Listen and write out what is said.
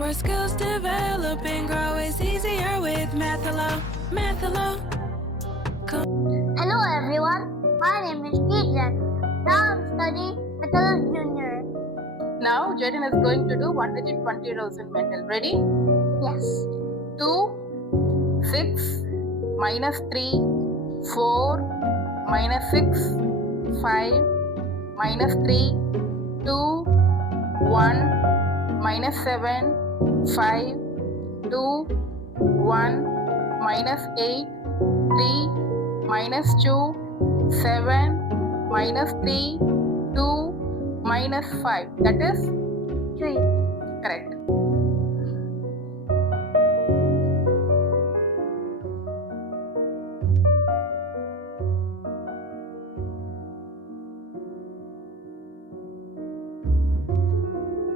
Where skills develop and grow is easier with mathello. Mathello. Hello everyone, my name is Jaden. Now I'm studying mathello junior. Now Jaden is going to do 1 digit 20 rows in mental. Ready? Yes. 2, 6, minus 3, 4, minus 6, 5, minus 3, 2, 1, minus 7, 5, 2, 1, minus 8, 3, minus 2, 7, minus 3, 2, minus 5. That is 3. correct.